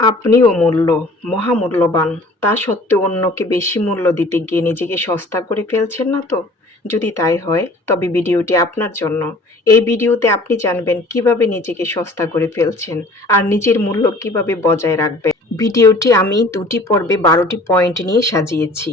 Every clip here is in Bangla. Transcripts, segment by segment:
আপনি অমূল্য, মহামূল্যবান, তা সত্ত্বেও অন্যকে বেশি মূল্য দিতে গিয়ে নিজেকে সস্তা করে ফেলছেন না তো? যদি তাই হয় তবে ভিডিওটি আপনার জন্য। এই ভিডিওতে আপনি জানবেন কীভাবে নিজেকে সস্তা করে ফেলছেন আর নিজের মূল্য কীভাবে বজায় রাখবেন। ভিডিওটি আমি দুটি পর্বে বারোটি পয়েন্ট নিয়ে সাজিয়েছি।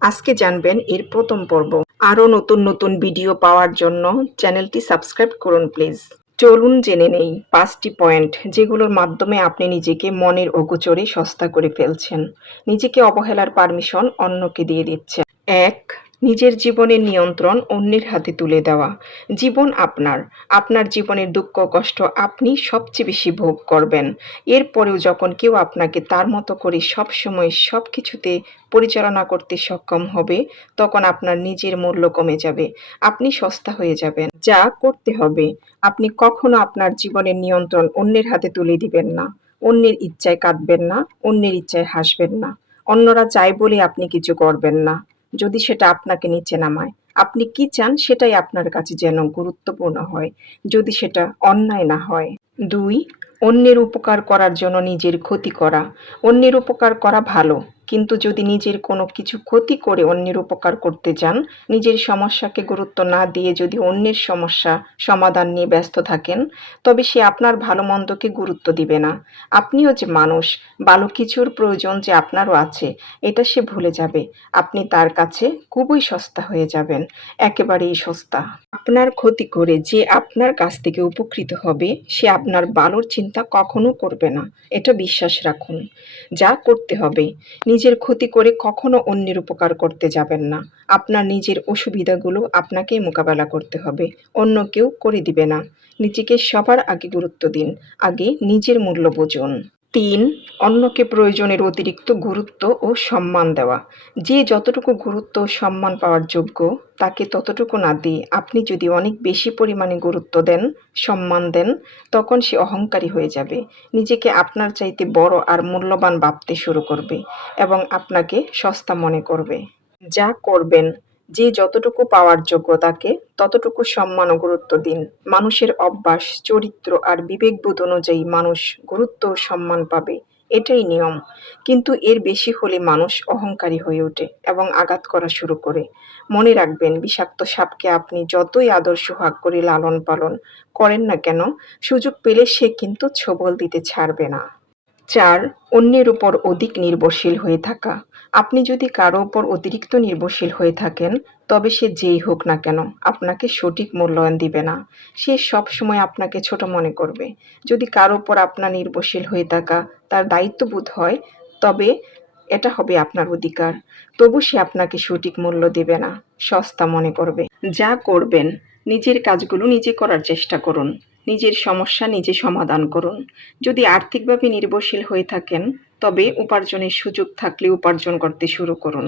আজকে জানবেন এর প্রথম পর্ব। আরও নতুন নতুন ভিডিও পাওয়ার জন্য চ্যানেলটি সাবস্ক্রাইব করুন প্লিজ। চলুন জেনে নেই পাঁচটি পয়েন্ট যেগুলোর মাধ্যমে আপনি নিজেকে মনের অগোচরে সস্তা করে ফেলছেন। নিজেকে অবহেলার পারমিশন অন্যকে দিয়ে দিচ্ছেন। এক নিজের জীবনের নিয়ন্ত্রণ অন্যের হাতে তুলে দেওয়া। জীবন আপনার। আপনার জীবনের দুঃখ, কষ্ট আপনি সবচেয়ে বেশি ভোগ করবেন। এরপরেও যখন কেউ আপনাকে তার মতো করে সব সময় সব কিছুতে পরিচালনা করতে সক্ষম হবে, তখন আপনার নিজের মূল্য কমে যাবে। আপনি সস্তা হয়ে যাবেন। যা করতে হবে, আপনি কখনো আপনার জীবনের নিয়ন্ত্রণ অন্যের হাতে তুলে দিবেন না। অন্যের ইচ্ছায় কাঁদবেন না, অন্যের ইচ্ছায় হাসবেন না। অন্যরা চায় বলে আপনি কিছু করবেন না। যদি সেটা আপনাকে নিচে নামায়। আপনি কি চান সেটাই আপনার কাছে যেন গুরুত্বপূর্ণ হয়, যদি সেটা অন্যায় না হয়। দুই, অন্যের উপকার করার জন্য নিজের ক্ষতি করা। অন্যের উপকার করা ভালো। কিন্তু যদি নিজের কোনো কিছু ক্ষতি করে অন্যের উপকার করতে চান, নিজের সমস্যাকে গুরুত্ব না দিয়ে যদি অন্যের সমস্যা সমাধান নিয়ে ব্যস্ত থাকেন, তবে সে আপনার ভালো মন্দকে গুরুত্ব দিবে না। আপনিও যে মানুষ, ভালো কিছুর প্রয়োজন যে আপনারও আছে, এটা সে ভুলে যাবে। আপনি তার কাছে খুবই সস্তা হয়ে যাবেন, একেবারেই সস্তা। আপনার ক্ষতি করে যে আপনার কাছ থেকে উপকৃত হবে, সে আপনার ভালোর চিন্তা কখনো করবে না। এটা বিশ্বাস রাখুন। যা করতে হবে নিজের ক্ষতি করে কখনো অন্যের উপকার করতে যাবেন না। আপনার নিজের অসুবিধাগুলো আপনাকেই মোকাবেলা করতে হবে, অন্য কেউ করে দিবে না। নিজেকে সবার আগে গুরুত্ব দিন, আগে নিজের মূল্য বুঝুন। তিন, অন্যকে প্রয়োজনের অতিরিক্ত গুরুত্ব ও সম্মান দেওয়া। যে যতটুকু গুরুত্ব ও সম্মান পাওয়ার যোগ্য, তাকে ততটুকু না দিয়ে আপনি যদি অনেক বেশি পরিমাণে গুরুত্ব দেন, সম্মান দেন, তখন সে অহংকারী হয়ে যাবে। নিজেকে আপনার চাইতে বড় আর মূল্যবান ভাবতে শুরু করবে এবং আপনাকে সস্তা মনে করবে। যা করবেন যে যতটুকু পাওয়ার যোগ্য তাকে, ততটুকু সম্মান ও গুরুত্ব দিন। মানুষের অভ্যাস, চরিত্র আর বিবেকবোধ অনুযায়ী মানুষ গুরুত্ব ও সম্মান পাবে। এটাই নিয়ম। কিন্তু এর বেশি হলে মানুষ অহংকারী হয়ে ওঠে এবং আঘাত করা শুরু করে। মনে রাখবেন, বিষাক্ত সাপকে আপনি যতই আদর্শ সোহাগ করে লালন পালন করেন না কেন, সুযোগ পেলে সে কিন্তু ছোবল দিতে ছাড়বে না। চার, অন্যের উপর অধিক নির্ভরশীল হয়ে থাকা। আপনি যদি কারও উপর অতিরিক্ত নির্ভরশীল হয়ে থাকেন, তবে সে যেই হোক না কেন আপনাকে সঠিক মূল্যায়ন দিবে না। সে সব সময় আপনাকে ছোট মনে করবে। যদি কারও উপর আপনার নির্ভরশীল হয়ে থাকা তার দায়িত্ববোধ হয়, তবে এটা হবে আপনার অধিকার। তবু সে আপনাকে সঠিক মূল্য দেবে না, সস্তা মনে করবে। যা করবেন, নিজের কাজগুলো নিজে করার চেষ্টা করুন। নিজের সমস্যা নিজে সমাধান করুন। যদি আর্থিকভাবে নির্ভরশীল হয়ে থাকেন, তবে উপার্জনের সুযোগ থাকলে উপার্জন করতে শুরু করুন।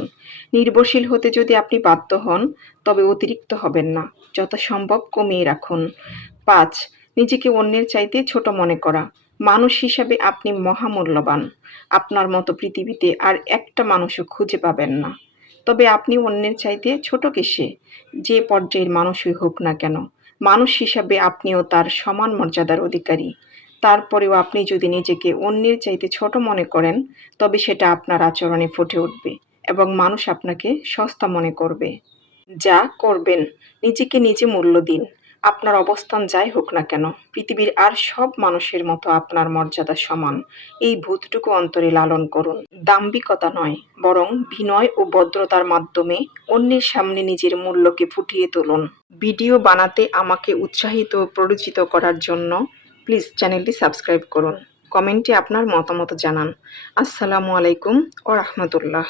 নির্ভরশীল হতে যদি আপনি বাধ্য হন, তবে অতিরিক্ত হবেন না। যত সম্ভব কমিয়ে রাখুন। পাঁচ, নিজেকে অন্যের চাইতে ছোট মনে করা। মানুষ হিসাবে আপনি মহামূল্যবান। আপনার মতো পৃথিবীতে আর একটা মানুষও খুঁজে পাবেন না। তবে আপনি অন্যের চাইতে ছোট কিসে? যে পর্যায়ের মানুষই হোক না কেন। মানুষ হিসাবে আপনিও তার সমান মর্যাদার অধিকারী। তারপরেও আপনি যদি নিজেকে অন্যের চাইতে ছোট মনে করেন, তবে সেটা আপনার আচরণে ফুটে উঠবে এবং মানুষ আপনাকে সস্তা মনে করবে। যা করবেন, নিজেকে নিজে মূল্য দিন। আপনার অবস্থান যাই হোক না কেন, পৃথিবীর আর সব মানুষের মতো আপনার মর্যাদা সমান। এই ভূতটুকু অন্তরে লালন করুন। দাম্ভিকতা নয়, বরং বিনয় ও ভদ্রতার মাধ্যমে অন্যের সামনে নিজের মূল্যকে ফুটিয়ে তুলুন। ভিডিও বানাতে আমাকে উৎসাহিত ও পরিচিত করার জন্য প্লিজ চ্যানেলটি সাবস্ক্রাইব করুন। কমেন্টে আপনার মতামত জানান। আসসালামু আলাইকুম ও রহমতুল্লাহ।